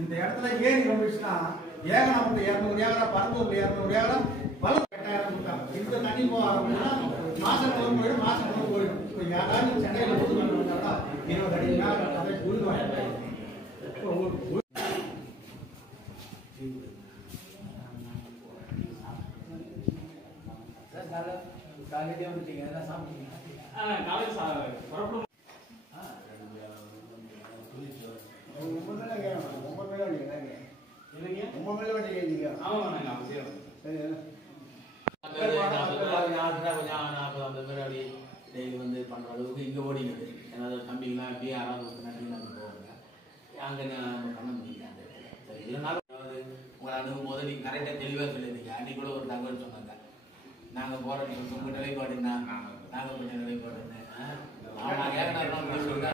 இந்த இடத்துல ஏன் ரொம்பிச்சுன்னா ஏகனப்பட்டு 200 ஏக்கரா பரந்தூர்ல 200 ஏக்கரா வளம் 8000 கொடுத்தாங்க. இந்த தண்ணி போக ஆரம்பிச்சுன்னா மாசம் போயிடும், மாசம் போயிடும். இப்போ யாராவது சென்னையில் ஊது வந்தாங்கன்னா 20 அடி மேலே அதை உழுதுவாங்க. காலையிலே வந்துட்டீங்க, எல்லாம் சாப்பிட்டீங்க? காலையில் வந்து பண்ற அளவுக்கு இங்கே ஓடினது. ஏதாவது தம்பிங்களாம் எப்படி யாராவது ஒரு நன்றி போவாங்க, அங்கே பண்ண முடியல. சரி, இல்லைனாலும் உங்களை அணுகும் போது நீங்கள் கரெக்டாக தெளிவாக சொல்லியிருந்தீங்க. அன்றைக்கி கூட ஒரு தகவல் சொன்னாங்க, நாங்கள் போகிற உங்கள் நிலைப்பாடுன்னா நாங்கள் கொஞ்சம் நிலைப்பாடுன்னு. நான் கேட்கணும்